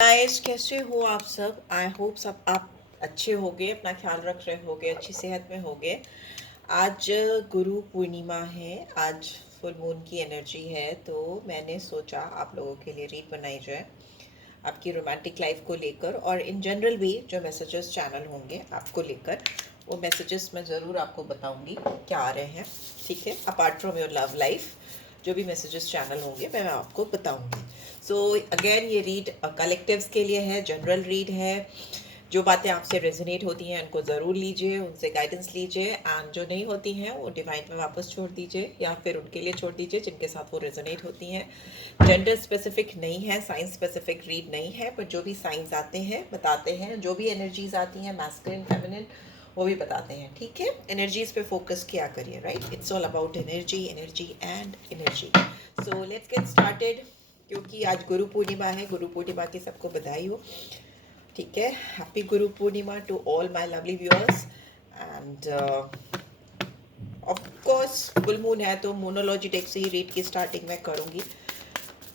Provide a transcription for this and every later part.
Guys, कैसे हो आप सब? आई होप सब आप अच्छे होगे, अपना ख्याल रख रहे होगे, अच्छी सेहत में होगे। आज गुरु पूर्णिमा है, आज फुल मून की एनर्जी है, तो मैंने सोचा आप लोगों के लिए रीड बनाई जाए आपकी रोमांटिक लाइफ को लेकर, और इन जनरल भी जो मैसेजेस चैनल होंगे आपको लेकर, वो मैसेजेस मैं ज़रूर आपको बताऊंगी क्या आ रहे हैं। ठीक है, apart from your love life जो भी मैसेजेस चैनल होंगे मैं आपको बताऊंगी। सो अगेन ये रीड कलेक्टिव्स के लिए है, जनरल रीड है। जो बातें आपसे रेजोनेट होती हैं उनको ज़रूर लीजिए, उनसे गाइडेंस लीजिए, एंड जो नहीं होती हैं वो डिवाइन में वापस छोड़ दीजिए, या फिर उनके लिए छोड़ दीजिए जिनके साथ वो रेजोनेट होती हैं। जेंडर स्पेसिफिक नहीं है, साइंस स्पेसिफिक रीड नहीं है, पर जो भी साइंस आते हैं बताते हैं, जो भी एनर्जीज आती हैं मैस्कुलिन फेमिनिन वो भी बताते हैं। ठीक है, एनर्जीज पे फोकस किया करिए, right? It's all about energy, energy and energy. So let's get started. क्योंकि आज गुरु पूर्णिमा है, गुरु पूर्णिमा की सबको बधाई हो। ठीक है, happy guru purnima to all my lovely viewers. And of course full moon है तो मोनोलॉजी डेक से ही रीड की स्टार्टिंग में करूँगी।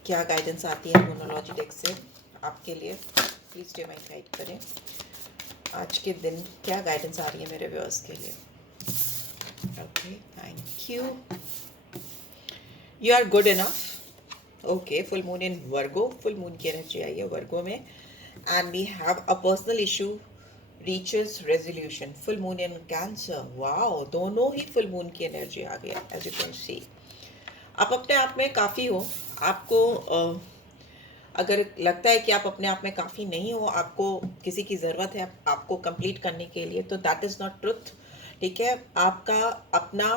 क्या गाइडेंस आती है मोनोलॉजी डेक से आपके लिए, प्लीज़ डिवाइन गाइड करें। आज के दिन क्या गाइडेंस आ रही है मेरे व्यूअर्स के लिए? Okay, thank you. You are good enough. Okay, full moon in Virgo, full moon की एनर्जी आई है वर्गो में। And we have a personal issue reaches resolution, full moon in Cancer. Wow, दोनों ही फुल मून की energy आ गया। As you can see आप अपने आप में काफ़ी हो। आपको अगर लगता है कि आप अपने आप में काफ़ी नहीं हो, आपको किसी की ज़रूरत है आपको कंप्लीट करने के लिए, तो दैट इज़ नॉट ट्रुथ। ठीक है, आपका अपना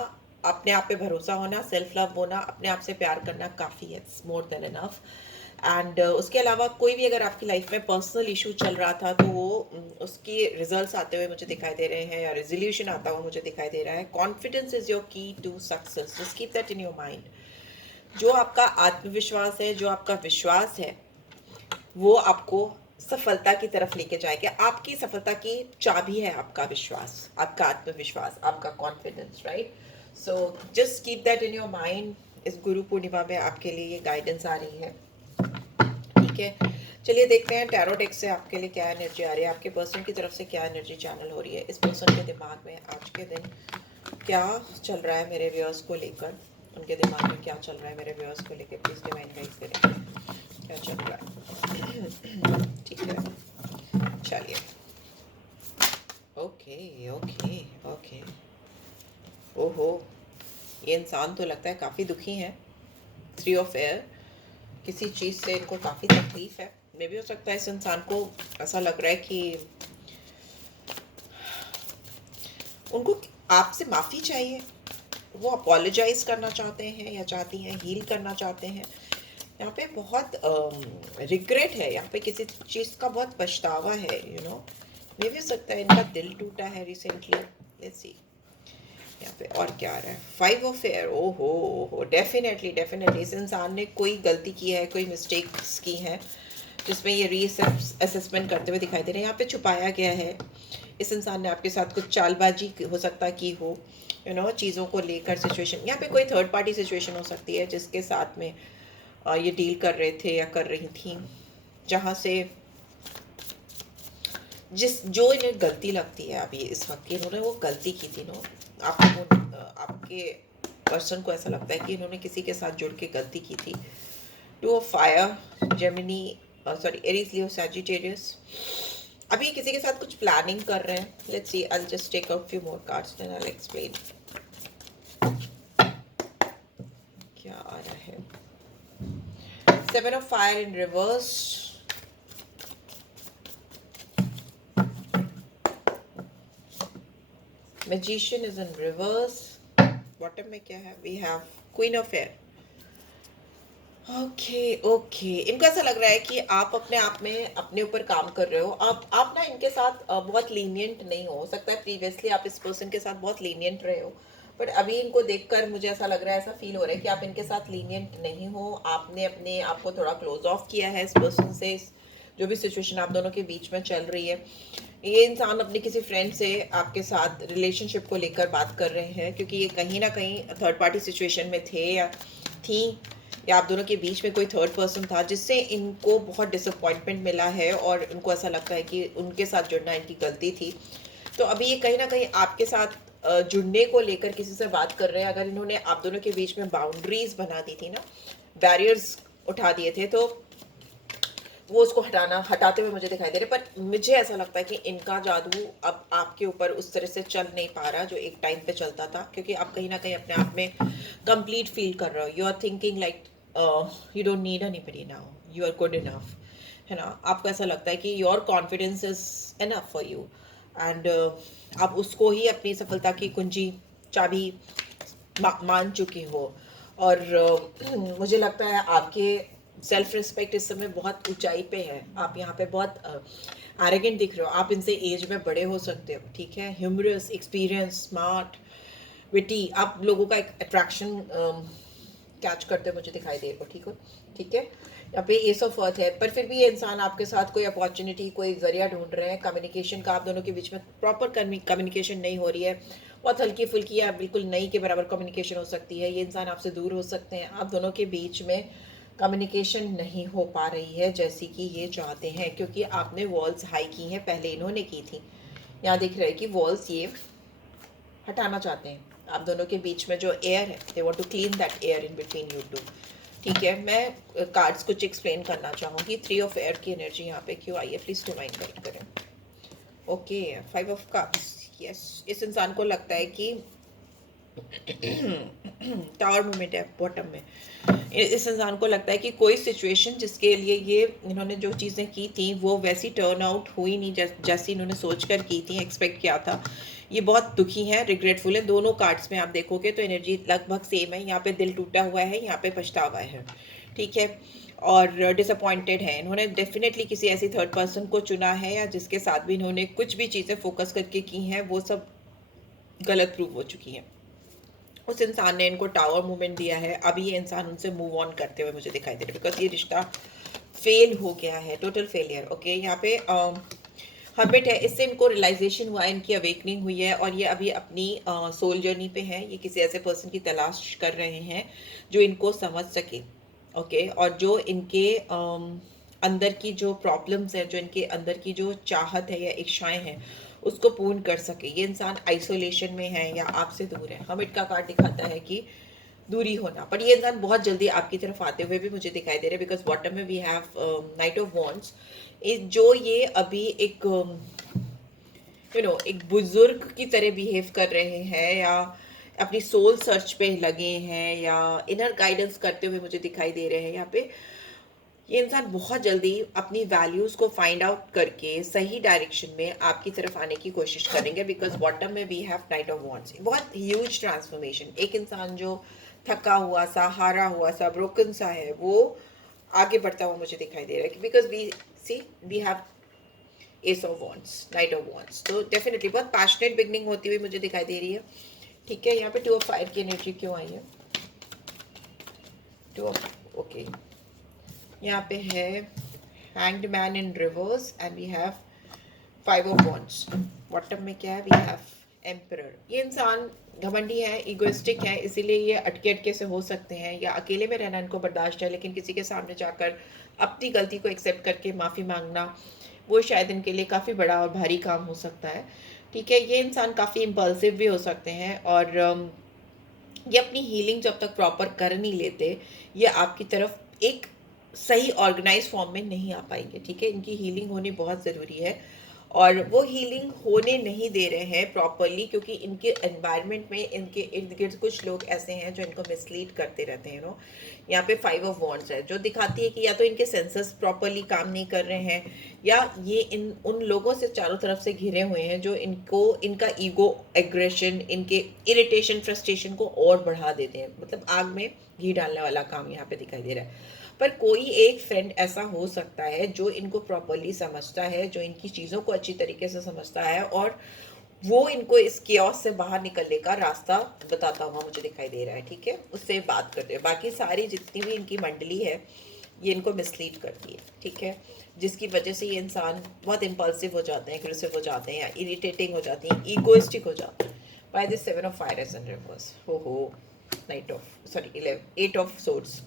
अपने आप पे भरोसा होना, सेल्फ लव होना, अपने आप से प्यार करना काफ़ी है, it's more than enough. And उसके अलावा कोई भी अगर आपकी लाइफ में पर्सनल इशू चल रहा था तो वो उसके रिजल्ट्स आते हुए मुझे दिखाई दे रहे हैं, या रेजोल्यूशन आता हुआ मुझे दिखाई दे रहा है। Confidence is your key to success, just keep that in your mind. जो आपका आत्मविश्वास है, जो आपका विश्वास है, वो आपको सफलता की तरफ लेके जाएगा। आपकी सफलता की चाबी है आपका विश्वास, आपका आत्मविश्वास, आपका confidence, right? So just keep that in your mind. इस गुरु पूर्णिमा में आपके लिए ये गाइडेंस आ रही है। ठीक है, चलिए देखते हैं टैरो डेक से आपके लिए क्या एनर्जी आ रही है, आपके पर्सन की तरफ से क्या एनर्जी चैनल हो रही है, इस पर्सन के दिमाग में आज के दिन क्या चल रहा है मेरे व्यूअर्स को लेकर, उनके दिमाग में क्या चल रहा है मेरे व्यूअर्स को लेकर। प्लीज डिवाइन गाइड करें क्या चल रहा है। ठीक है, चलिए। Okay okay okay. ओहो, ये इंसान तो लगता है काफ़ी दुखी है। 3 ऑफ एयर, किसी चीज़ से इनको काफ़ी तकलीफ है। मे भी हो सकता है इस इंसान को ऐसा लग रहा है कि उनको आपसे माफ़ी चाहिए, वो अपोलोजाइज करना चाहते हैं या चाहती हैं, हील करना चाहते हैं। यहाँ पे बहुत रिग्रेट है, यहाँ पे किसी चीज़ का बहुत पछतावा है, यू नो। मे भी हो सकता है इनका दिल टूटा है रिसेंटली। लेट्स सी यहाँ पे और क्या आ रहा है। 5 ऑफ एयर, ओहो, डेफिनेटली डेफिनेटली इस इंसान ने कोई गलती की है, कोई मिस्टेक्स की हैं, जिसमें ये रीअसेसमेंट करते हुए दिखाई दे रहे हैं। यहाँ पे छुपाया गया है, इस इंसान ने आपके साथ कुछ चालबाजी हो सकता की हो, यू नो, चीज़ों को लेकर सिचुएशन। यहाँ पे कोई थर्ड पार्टी सिचुएशन हो सकती है जिसके साथ में ये डील कर रहे थे या कर रही थी, जहाँ से जो इन्हें गलती लगती है अभी इस वक्त की, इन्होंने वो गलती की थी। नो, आपके पर्सन को ऐसा लगता है कि इन्होंने किसी के साथ जुड़ के गलती की थी। 2 of fire, Gemini, sorry, Aries, Leo, Sagittarius. अभी किसी के साथ कुछ प्लानिंग कर रहे हैं। Let's see, I will just take out few more cards then I will explain क्या आ रहा है। 7 of fire in reverse, magician is in reverse, bottom में क्या है, we have queen of air. Okay okay, इनको ऐसा लग रहा है कि आप अपने आप में अपने ऊपर काम कर रहे हो। आप ना इनके साथ बहुत लीनियंट नहीं हो सकता है। प्रीवियसली आप इस पर्सन के साथ बहुत लीनियंट रहे हो, बट अभी इनको देखकर मुझे ऐसा लग रहा है, ऐसा फील हो रहा है कि आप इनके साथ लीनियंट नहीं हो। आपने अपने आप को थोड़ा क्लोज ऑफ किया है इस पर्सन से। जो भी सिचुएशन आप दोनों के बीच में चल रही है, ये इंसान अपने किसी फ्रेंड से आपके साथ रिलेशनशिप को लेकर बात कर रहे हैं, क्योंकि ये कहीं ना कहीं थर्ड पार्टी सिचुएशन में थे या थी, या आप दोनों के बीच में कोई थर्ड पर्सन था जिससे इनको बहुत डिसअपॉइंटमेंट मिला है और उनको ऐसा लगता है कि उनके साथ जुड़ना इनकी गलती थी। तो अभी ये कहीं ना कहीं आपके साथ जुड़ने को लेकर किसी से बात कर रहे हैं। अगर इन्होंने आप दोनों के बीच में बाउंड्रीज बना दी थी ना, बैरियर्स उठा दिए थे, तो वो उसको हटाते हुए मुझे दिखाई दे रहे। पर मुझे ऐसा लगता है कि इनका जादू अब आपके ऊपर उस तरह से चल नहीं पा रहा जो एक टाइम पे चलता था, क्योंकि आप कहीं ना कहीं अपने आप में कंप्लीट फील कर रहे हो। You are thinking like you don't need anybody now, you are good enough, है ना। आपको ऐसा लगता है कि your confidence is enough for you, and आप उसको ही अपनी सफलता की कुंजी, चाबी मान चुकी हो। और मुझे लगता है आपके सेल्फ रिस्पेक्ट इस समय बहुत ऊंचाई पे है। आप यहाँ पे बहुत एरोगेंट दिख रहे हो। आप इनसे एज में बड़े हो सकते हो, ठीक है। ह्यूमरस, एक्सपीरियंस, स्मार्ट, विटी, आप लोगों का एक अट्रैक्शन कैच करते मुझे दिखाई दे रहा हो, ठीक है। यहाँ पे एस ऑफ अर्थ है, पर फिर भी ये इंसान आपके साथ कोई अपॉर्चुनिटी, कोई जरिया ढूंढ रहे हैं। कम्युनिकेशन का आप दोनों के बीच में प्रॉपर कम्युनिकेशन नहीं हो रही है, बहुत हल्की फुल्की या बिल्कुल नहीं के बराबर कम्युनिकेशन हो सकती है। ये इंसान आपसे दूर हो सकते हैं। आप दोनों के बीच में कम्युनिकेशन नहीं हो पा रही है जैसी कि ये चाहते हैं, क्योंकि आपने वॉल्स हाई की हैं, पहले इन्होंने की थी। यहाँ दिख रहा है कि वॉल्स ये हटाना चाहते हैं। आप दोनों के बीच में जो एयर है, they want to clean that air in between you two, ठीक है। मैं कार्ड्स कुछ एक्सप्लेन करना चाहूँगी। 3 ऑफ एयर की एनर्जी यहाँ पे क्यों आई है, प्लीज टू माइंड करें। Okay, 5 of cups, yes. इस इंसान को लगता है कि टावर मूवमेंट है बॉटम में। इस इंसान को लगता है कि कोई सिचुएशन जिसके लिए ये इन्होंने जो चीज़ें की थी वो वैसी टर्न आउट हुई नहीं जैसी इन्होंने सोच कर की थी, एक्सपेक्ट किया था। ये बहुत दुखी है, रिग्रेटफुल है। दोनों कार्ड्स में आप देखोगे तो एनर्जी लगभग सेम है। यहाँ पे दिल टूटा हुआ है, यहाँ पे पछतावा है, ठीक है, और डिसअपॉइंटेड है। इन्होंने डेफिनेटली किसी ऐसी थर्ड पर्सन को चुना है, या जिसके साथ भी इन्होंने कुछ भी चीज़ें फोकस करके की हैं वो सब गलत प्रूव हो चुकी हैं। उस इंसान ने इनको टावर मूवमेंट दिया है। अभी ये इंसान उनसे मूव ऑन करते हुए मुझे दिखाई दे रहा है, बिकॉज ये रिश्ता फेल हो गया है, टोटल फेलियर। ओके, यहाँ पे हर्मिट है। इससे इनको रियलाइजेशन हुआ है, इनकी अवेकनिंग हुई है, और ये अभी अपनी सोल जर्नी पे है। ये किसी ऐसे पर्सन की तलाश कर रहे हैं जो इनको समझ सके, ओके, और जो इनके अंदर की जो प्रॉब्लम्स है, जो इनके अंदर की जो चाहत है या इच्छाएं हैं, उसको पूर्ण कर सके। ये इंसान आइसोलेशन में है या आपसे दूर है। हमिट का कार्ड दिखाता है कि दूरी होना, पर ये इंसान बहुत जल्दी आपकी तरफ आते हुए भी मुझे दिखाई दे रहे हैं, बिकॉज बॉटम में we have knight of wands. जो ये अभी एक एक बुजुर्ग की तरह बिहेव कर रहे हैं, या अपनी सोल सर्च पे लगे हैं, या इनर गाइडेंस करते हुए मुझे दिखाई दे रहे हैं। यहाँ पे ये इंसान बहुत जल्दी अपनी वैल्यूज को फाइंड आउट करके सही डायरेक्शन में आपकी तरफ आने की कोशिश करेंगे, बिकॉज बॉटम में we have knight of wands. बहुत ह्यूज ट्रांसफॉर्मेशन। एक इंसान जो थका हुआ सा, हारा हुआ सा, ब्रोकन सा है, वो आगे बढ़ता हुआ मुझे दिखाई दे रहा है, because we have ace of wands, knight of wands. तो डेफिनेटली बहुत पैशनेट बिगनिंग होती हुई मुझे दिखाई दे रही है, ठीक है। यहाँ पे 2 ऑफ फायर की एनर्जी क्यों आई है? 2 ऑफ, ओके, यहाँ पे है hanged man in reverse, and we have 5 of wands. Bottom में क्या है? We have emperor. ये इंसान घमंडी है, इगोइस्टिक है, इसीलिए ये अटके अटके से हो सकते हैं, या अकेले में रहना इनको बर्दाश्त है, लेकिन किसी के सामने जाकर अपनी गलती को एक्सेप्ट करके माफ़ी मांगना, वो शायद इनके लिए काफ़ी बड़ा और भारी काम हो सकता है, ठीक है। ये इंसान काफ़ी इम्पल्सिव भी हो सकते हैं, और ये अपनी हीलिंग जब तक प्रॉपर कर नहीं लेते, ये आपकी तरफ एक सही ऑर्गेनाइज फॉर्म में नहीं आ पाएंगे, ठीक है। इनकी हीलिंग होनी बहुत ज़रूरी है, और वो हीलिंग होने नहीं दे रहे हैं प्रॉपरली, क्योंकि इनके एनवायरनमेंट में, इनके इर्द गिर्द कुछ लोग ऐसे हैं जो इनको मिसलीड करते रहते हैं। यहाँ पे 5 ऑफ वॉन्ड्स है, जो दिखाती है कि या तो इनके सेंसेस प्रॉपरली काम नहीं कर रहे हैं, या ये उन लोगों से चारों तरफ से घिरे हुए हैं जो इनको, इनका ईगो, एग्रेशन, इनके इरिटेशन, फ्रस्ट्रेशन को और बढ़ा देते हैं। मतलब आग में घी डालने वाला काम यहाँ पे दिखाई दे रहा है। पर कोई एक फ्रेंड ऐसा हो सकता है जो इनको प्रॉपरली समझता है, जो इनकी चीज़ों को अच्छी तरीके से समझता है, और वो इनको इस केओस से बाहर निकलने का रास्ता बताता हुआ मुझे दिखाई दे रहा है, ठीक है। उससे बात करते हैं। बाकी सारी जितनी भी इनकी मंडली है, ये इनको मिसलीड करती है, ठीक है, जिसकी वजह से ये इंसान बहुत इम्पल्सिव हो जाते हैं, एग्रेसिव हो जाते हैं, या इरिटेटिंग हो जाती हैं, ईगोइस्टिक हो जाते हैं। By this 7 of fire is in reverse. हो knight of, sorry, 8 of swords.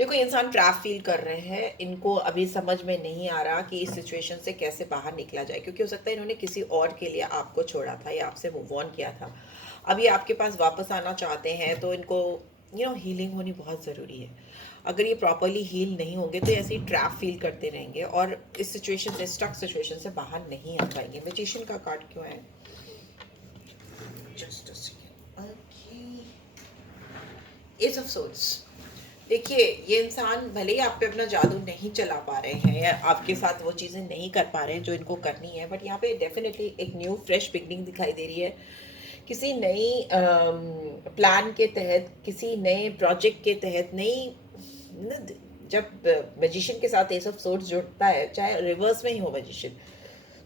देखो, इंसान ट्रैप फील कर रहे हैं, इनको अभी समझ में नहीं आ रहा कि इस सिचुएशन से कैसे बाहर निकला जाए, क्योंकि हो सकता है इन्होंने किसी और के लिए आपको छोड़ा था या आपसे मूव ऑन किया था। अभी आपके पास वापस आना चाहते हैं, तो इनको हीलिंग होनी बहुत ज़रूरी है। अगर ये प्रॉपरली हील नहीं होंगे तो ऐसे ही ट्रैप फील करते रहेंगे और इस सिचुएशन से, स्टक सिचुएशन से बाहर नहीं आ पाएंगे। मैजिशियन का कार्ड क्यों है? Just a second. Okay, ace of swords. देखिए, ये इंसान भले ही आप पे अपना जादू नहीं चला पा रहे हैं या आपके साथ वो चीज़ें नहीं कर पा रहे हैं जो इनको करनी है, बट यहाँ पे डेफिनेटली एक न्यू फ्रेश बिगनिंग दिखाई दे रही है। किसी नई प्लान के तहत, किसी नए प्रोजेक्ट के तहत, जब मैजिशियन के साथ एस ऑफ सोर्स जुड़ता है, चाहे रिवर्स में ही हो मैजिशियन,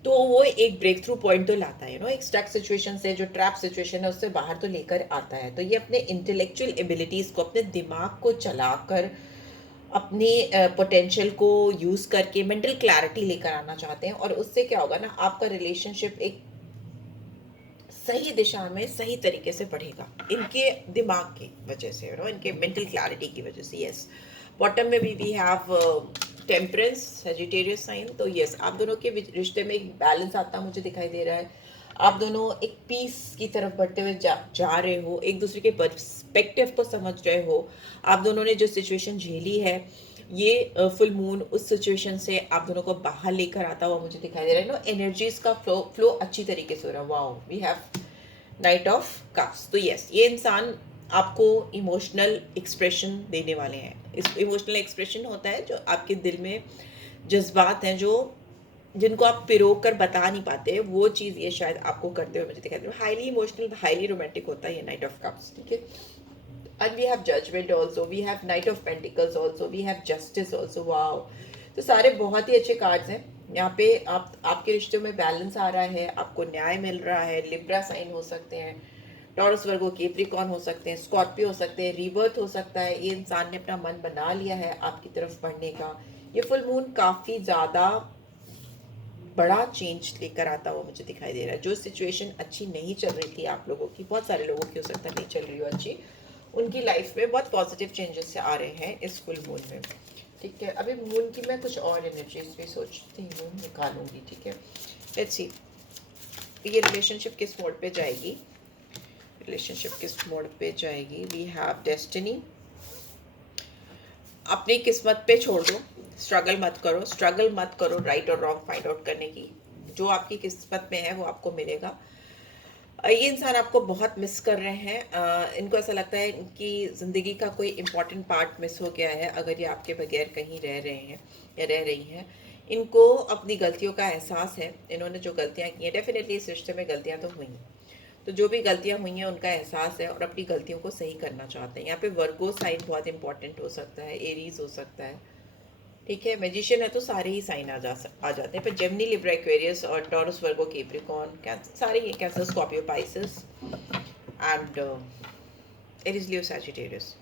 तो वो एक ब्रेक थ्रू पॉइंट तो लाता है, एक स्टक सिचुएशन से, जो ट्रैप सिचुएशन है उससे बाहर तो लेकर आता है। तो ये अपने इंटेलेक्चुअल एबिलिटीज को, अपने दिमाग को चलाकर, अपने पोटेंशियल को यूज करके मेंटल क्लैरिटी लेकर आना चाहते हैं, और उससे क्या होगा ना, आपका रिलेशनशिप एक सही दिशा में सही तरीके से बढ़ेगा, इनके दिमाग की वजह से, इनके मेंटल क्लैरिटी की वजह से। यस, बॉटम में भी we have temperance, Sagittarius sign. तो यस, आप दोनों के रिश्ते में एक बैलेंस आता मुझे दिखाई दे रहा है। आप दोनों एक पीस की तरफ बढ़ते हुए जा रहे हो, एक दूसरे के पर्सपेक्टिव को समझ रहे हो। आप दोनों ने जो सिचुएशन झेली है, ये फुल मून उस सिचुएशन से आप दोनों को बाहर लेकर आता हुआ मुझे दिखाई दे रहा है। एनर्जीज का फ्लो अच्छी तरीके से हो रहा है। Wow, we have knight of cups. तो यस, ये इंसान आपको इमोशनल एक्सप्रेशन देने वाले हैं। इस इमोशनल एक्सप्रेशन होता है जो आपके दिल में जज्बात हैं, जो जिनको आप पिरो कर बता नहीं पाते, वो चीज़ ये शायद आपको करते हुए मुझे दिखाई दे रहा है। हाईली इमोशनल, हाईली रोमांटिक होता है ये नाइट ऑफ कप्स, ठीक है। And we have judgment also, we have knight of pentacles also, we have justice also. wow, तो सारे बहुत ही अच्छे कार्ड्स हैं। यहाँ पे आपके रिश्ते में बैलेंस आ रहा है, आपको न्याय मिल रहा है। लिब्रा साइन हो सकते हैं, टॉरस वर्गो, केप्रिकॉन हो सकते हैं, स्कॉर्पियो हो सकते हैं, रिबर्थ हो सकता है। ये इंसान ने अपना मन बना लिया है आपकी तरफ बढ़ने का। ये फुल मून काफ़ी ज़्यादा बड़ा चेंज लेकर आता हुआ मुझे दिखाई दे रहा है। जो सिचुएशन अच्छी नहीं चल रही थी आप लोगों की, बहुत सारे लोगों की हो सकता है नहीं चल रही हो अच्छी, उनकी लाइफ में बहुत पॉजिटिव चेंजेस से आ रहे हैं इस फुल मून में, ठीक है। अभी मून की मैं कुछ और एनर्जीज भी सोचती हूँ निकालूंगी, ठीक है। लेट्स सी, ये रिलेशनशिप किस मोड पे जाएगी, रिलेशनशिप किस मोड पे जाएगी। We have destiny. अपनी किस्मत पे छोड़ दो, स्ट्रगल मत करो, स्ट्रगल मत करो राइट और रॉन्ग फाइंड आउट करने की। जो आपकी किस्मत में है वो आपको मिलेगा। ये इंसान आपको बहुत मिस कर रहे हैं। इनको ऐसा लगता है इनकी ज़िंदगी का कोई इम्पॉर्टेंट पार्ट मिस हो गया है अगर ये आपके बगैर कहीं रह रहे हैं या रह रही हैं। इनको अपनी गलतियों का एहसास है। इन्होंने जो गलतियाँ की हैं, डेफिनेटली इस रिश्ते में गलतियाँ तो हुई हैं, तो जो भी गलतियाँ हुई हैं उनका एहसास है और अपनी गलतियों को सही करना चाहते हैं। यहाँ पे वर्गो साइन बहुत इंपॉर्टेंट हो सकता है, एरीज हो सकता है, ठीक है। मैजिशियन है तो सारे ही साइन आ जाते हैं, पर जेमिनी, लिब्रा, एक्वेरियस और टॉरस, वर्गो, कैप्रिकॉर्न, सारे ये cancer, Scorpio, Pisces and Aries, Leo, Sagittarius.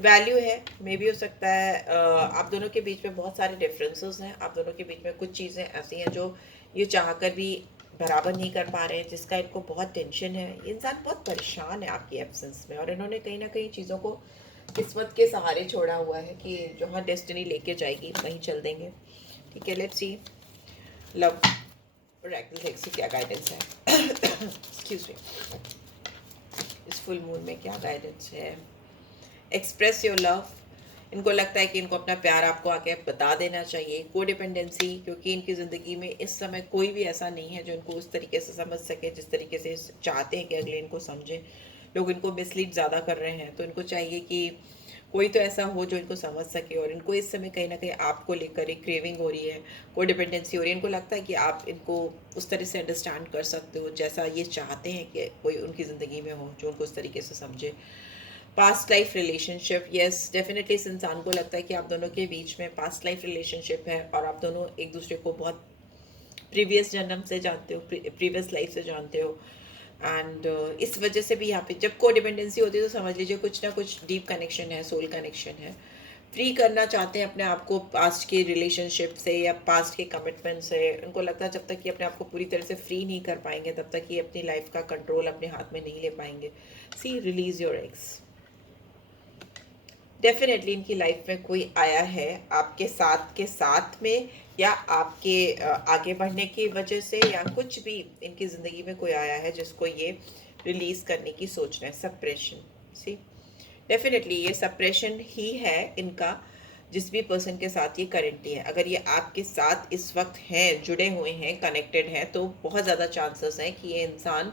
Value है, मे भी हो सकता है आप दोनों के बीच में बहुत सारे डिफरेंसेस हैं। आप दोनों के बीच में कुछ चीज़ें ऐसी हैं जो ये चाहकर भी बराबर नहीं कर पा रहे हैं, जिसका इनको बहुत टेंशन है। ये इंसान बहुत परेशान है आपकी एब्सेंस में, और इन्होंने कहीं ना कहीं चीज़ों को किस्मत के सहारे छोड़ा हुआ है कि जहाँ डेस्टिनी लेके जाएगी वहीं चल देंगे, ठीक है। Let's see, love Oracle deck से क्या गाइडेंस है एक्सक्यूज मी, इस फुल मून में क्या गाइडेंस है। Express your love. इनको लगता है कि इनको अपना प्यार आपको आके बता देना चाहिए। कोडिपेंडेंसी, क्योंकि इनकी ज़िंदगी में इस समय कोई भी ऐसा नहीं है जो इनको उस तरीके से समझ सके जिस तरीके से चाहते हैं कि अगले इनको समझे। लोग इनको मिसलीड ज़्यादा कर रहे हैं, तो इनको चाहिए कि कोई तो ऐसा हो जो इनको समझ सके। और इनको इस समय कहीं ना कहीं आपको लेकर एक क्रेविंग हो रही है, कोडिपेंडेंसी हो रही है। इनको लगता है कि आप इनको उस तरह से अंडरस्टैंड कर सकते हो जैसा ये चाहते हैं कि कोई उनकी ज़िंदगी में हो जो उनको उस तरीके से समझे। Past life relationship, yes, definitely इस इंसान को लगता है कि आप दोनों के बीच में पास्ट लाइफ रिलेशनशिप है और आप दोनों एक दूसरे को बहुत प्रीवियस जन्म से जानते हो, प्रीवियस लाइफ से जानते हो। एंड इस वजह से भी यहाँ पे जब कोडिपेंडेंसी होती है तो समझ लीजिए कुछ ना कुछ डीप कनेक्शन है, सोल कनेक्शन है। फ्री करना चाहते हैं अपने आप को पास्ट के रिलेशनशिप से या पास्ट के कमिटमेंट से। उनको लगता है जब तक कि अपने आप को पूरी तरह से फ्री नहीं कर पाएंगे तब तक ये अपनी लाइफ का कंट्रोल अपने हाथ में नहीं ले पाएंगे। सी, रिलीज योर एक्स। डेफिनेटली इनकी लाइफ में कोई आया है आपके साथ में, या आपके आगे बढ़ने की वजह से, या कुछ भी इनकी ज़िंदगी में कोई आया है जिसको ये रिलीज़ करने की सोच रहे हैं, सप्रेशन। सी, डेफिनेटली ये सप्रेशन ही है इनका, जिस भी पर्सन के साथ ये करेंटली है। अगर ये आपके साथ इस वक्त हैं, जुड़े हुए हैं, कनेक्टेड हैं, तो बहुत ज़्यादा चांसेस हैं कि ये इंसान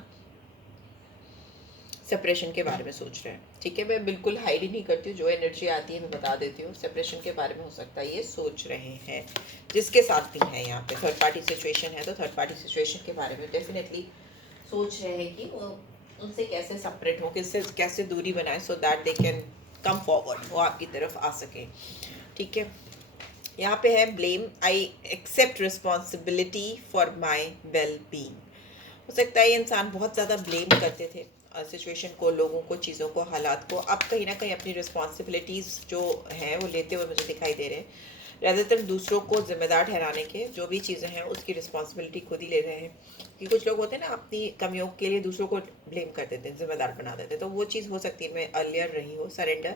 सेपरेशन के बारे में सोच रहे हैं। ठीक है, मैं बिल्कुल हाइड ही नहीं करती हूँ, जो एनर्जी आती है मैं बता देती हूँ। सेपरेशन के बारे में हो सकता है ये सोच रहे हैं, जिसके साथ भी है यहाँ पे थर्ड पार्टी सिचुएशन है, तो थर्ड पार्टी सिचुएशन के बारे में डेफिनेटली सोच रहे हैं कि वो उनसे कैसे सेपरेट हो, किससे कैसे दूरी बनाए, so that they can come forward, वो आपकी तरफ आ सके। ठीक है, यहाँ पे है blame, I accept responsibility for my well being. हो सकता है ये इंसान बहुत ज़्यादा ब्लेम करते थे सिचुएशन को, लोगों को, चीज़ों को, हालात को। अब कहीं ना कहीं अपनी रिस्पॉन्सिबिलिटीज़ जो हैं वो लेते हुए मुझे दिखाई दे रहे हैं, रैदर देन दूसरों को जिम्मेदार ठहराने के। जो भी चीज़ें हैं उसकी रिस्पॉन्सिबिलिटी खुद ही ले रहे हैं। कि कुछ लोग होते हैं ना, अपनी कमियों के लिए दूसरों को ब्लेम कर देते हैं, जिम्मेदार बना देते हैं, तो वो चीज़ हो सकती है मैं अर्लियर रही हो। सरेंडर,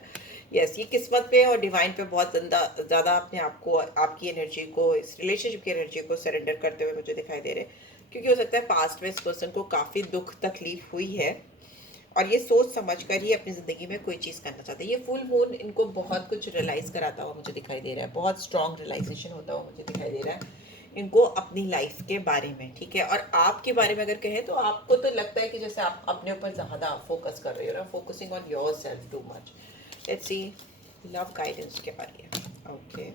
यस, ये किस्मत पे और डिवाइन पे बहुत ज़्यादा अपने आप को, आपकी एनर्जी को, इस रिलेशनशिप की एनर्जी को सरेंडर करते हुए मुझे दिखाई दे रहे हैं। क्योंकि हो सकता है पास्ट में इस पर्सन को काफ़ी दुख तकलीफ हुई है, और ये सोच समझ कर ही अपनी ज़िंदगी में कोई चीज़ करना चाहते हैं। ये फुल मून इनको बहुत कुछ रियलाइज़ कराता हुआ मुझे दिखाई दे रहा है, बहुत स्ट्रॉन्ग रियलाइजेशन होता हुआ मुझे दिखाई दे रहा है इनको अपनी लाइफ के बारे में। ठीक है, और आपके बारे में अगर कहें तो आपको तो लगता है कि जैसे आप अपने ऊपर ज़्यादा फोकस कर रहे हो ना, focusing on your self too much. Let's see love guidance के बारे में। Okay,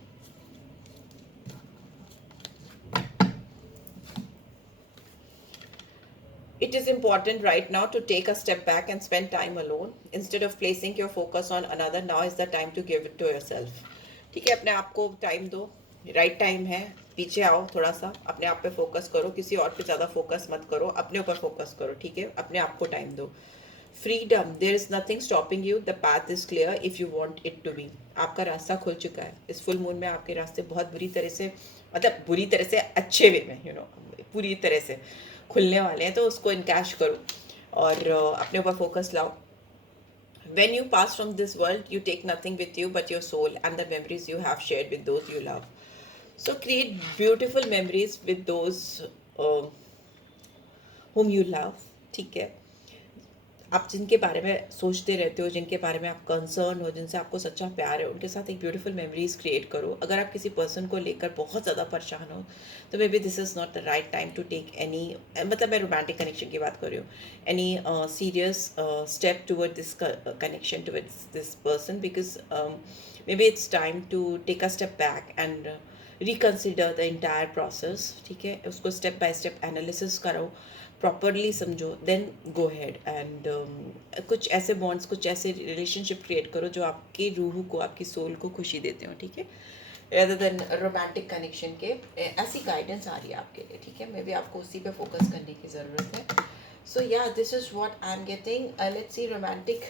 it is important right now to take a step back and spend time alone instead of placing your focus on another. Now is the time to give it to yourself. ठीक है, अपने आप को time दो, right time है। पीछे आओ, थोड़ा सा अपने आप पे फोकस करो, किसी और पे ज़्यादा फोकस मत करो, अपने ऊपर फोकस करो। ठीक है, अपने आप को टाइम दो। Freedom, there is nothing stopping you, the path is clear if you want it to be. आपका रास्ता खुल चुका है। इस फुल मून में आपके रास्ते बहुत बुरी तरह से, मतलब बुरी तरह से अच्छे वे में, पूरी तरह से खुलने वाले हैं, तो उसको इनकैश करो और अपने ऊपर फोकस लाओ। When you pass from this world, you take nothing with you but your soul and the memories you have shared with those you love. So create beautiful memories with those uh, whom you love. ठीक है, आप जिनके बारे में सोचते रहते हो, जिनके बारे में आप कंसर्न हो, जिनसे आपको सच्चा प्यार है, उनके साथ एक ब्यूटीफुल मेमोरीज क्रिएट करो। अगर आप किसी पर्सन को लेकर बहुत ज़्यादा परेशान हो, तो maybe this is not the right time to take any, मतलब मैं रोमांटिक कनेक्शन की बात कर रही हूँ, any serious step toward this connection, towards this person, because maybe it's time to take a step back and reconsider the entire process. ठीक है, उसको स्टेप बाय स्टेप एनालिसिस करो, प्रॉपरली समझो, देन गो हेड एंड कुछ ऐसे bonds, कुछ ऐसे relationship create करो जो आपकी रूह को, आपकी सोल को खुशी देते हो। ठीक है, rather देन रोमांटिक कनेक्शन के। ऐसी गाइडेंस आ रही है आपके लिए। ठीक है, मे बी आपको उसी पे फोकस करने की ज़रूरत है। सो या, this is what I am getting. Let's see romantic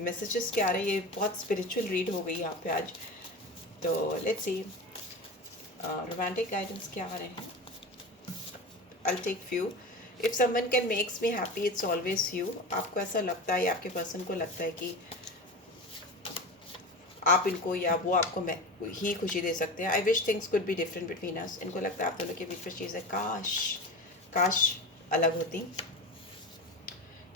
messages क्या आ रहे हैं। ये बहुत स्पिरिचुअल रीड हो गई यहाँ पे आज, तो लेट्स सी रोमांटिक गाइडेंस क्या आ रहे हैं। I'll take few. If someone can makes me happy, it's always you. आपको ऐसा लगता है, या आपके पर्सन को लगता है कि आप इनको या वो आपको ही खुशी दे सकते हैं। I wish things could be different between us. इनको लगता है आप दोनों के बीच में चीज़ें काश काश अलग होती।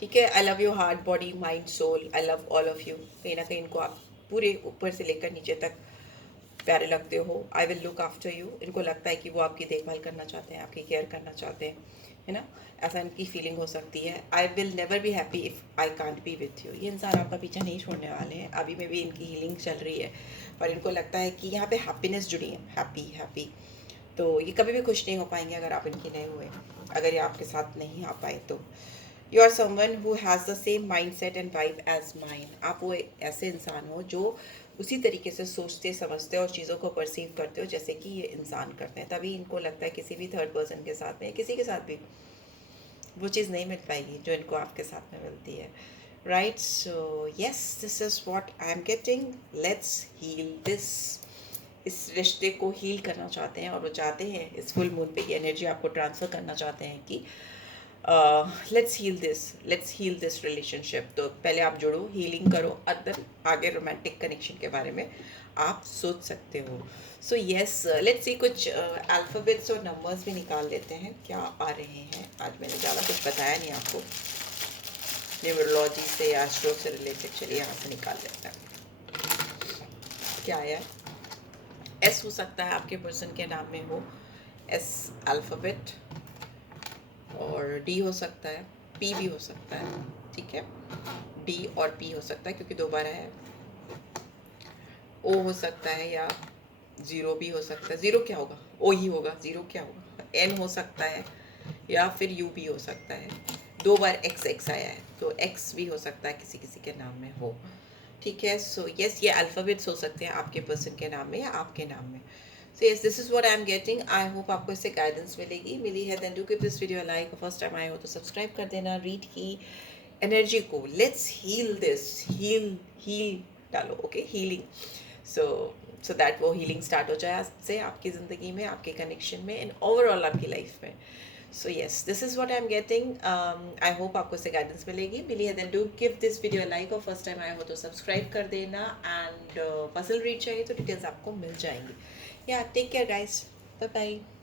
ठीक है, I love you heart, body, mind, soul, I love all of you. कहीं ना कहीं इनको आप पूरे ऊपर से लेकर नीचे तक प्यारे लगते हो। I will look after you, इनको लगता है कि वो आपकी देखभाल करना चाहते हैं, आपकी केयर करना चाहते हैं, है ना, ऐसा इनकी फीलिंग हो सकती है। I will never be happy if I can't be with you. ये इंसान आपका पीछा नहीं छोड़ने वाले हैं। अभी में भी इनकी हीलिंग चल रही है, पर इनको लगता है कि यहाँ पे हैप्पीनेस जुड़ी है, हैप्पी हैप्पी। तो ये कभी भी खुश नहीं हो पाएंगे अगर आप इनके नहीं हुए, अगर ये आपके साथ नहीं आ पाए तो। You are someone who has the same mind set and vibe as mine. आप वो ऐसे इंसान हो जो उसी तरीके से सोचते, समझते और चीज़ों को परसीव करते हो जैसे कि ये इंसान करते हैं। तभी इनको लगता है किसी भी थर्ड पर्सन के साथ में, किसी के साथ भी वो चीज़ नहीं मिल पाएगी जो इनको आपके साथ में मिलती है। Right, so yes, this is what I am getting. Let's heal this. इस रिश्ते को हील करना चाहते हैं, और वो चाहते हैं इस फुल मून पे ये एनर्जी आपको ट्रांसफ़र करना चाहते हैं कि लेट्स हील दिस रिलेशनशिप। तो पहले आप जुड़ो, हीलिंग करो, अंदर आगे रोमांटिक कनेक्शन के बारे में आप सोच सकते हो। सो यस, लेट्स सी, कुछ अल्फ़ाबेट्स और नंबर्स भी निकाल लेते हैं क्या आ रहे हैं। आज मैंने ज़्यादा कुछ बताया नहीं आपको न्यूमरोलॉजी से या एस्ट्रो से रिलेटेड। चलिए यहाँ से निकाल लेते हैं क्या आया। एस हो सकता है आपके पर्सन के नाम में हो, एस अल्फ़ाबेट, और डी हो सकता है, पी भी हो सकता है, ठीक है, डी और पी हो सकता है क्योंकि दोबारा है। ओ हो सकता है या ज़ीरो भी हो सकता है। ज़ीरो क्या होगा, ओ ही होगा, ज़ीरो क्या होगा। एन हो सकता है या फिर यू भी हो सकता है। 2 बार एक्स एक्स आया है तो एक्स भी हो सकता है किसी किसी के नाम में हो, ठीक है। सो यस, ये अल्फ़ाबेट्स हो सकते हैं आपके पर्सन के नाम में या आपके नाम में। So yes, this is what I am getting. I hope आपको इससे गाइडेंस मिली है। Then do give this video like. First time आए हो तो सब्सक्राइब कर देना। रीड की एनर्जी को, लेट्स हील दिस, हील डालो, okay, healing. So so that वो हीलिंग स्टार्ट हो जाए आज से आपकी ज़िंदगी में, आपके कनेक्शन में, एंड ओवरऑल आपकी लाइफ में। So yes, this is what I am getting. I hope आपको इससे गाइडेंस मिली है। Then do give this video like, और फर्स्ट टाइम आए हो तो सब्सक्राइब कर देना। एंड पजल रीड चाहिए तो डिटेल्स आपको मिल जाएंगी। या take care guys, bye bye.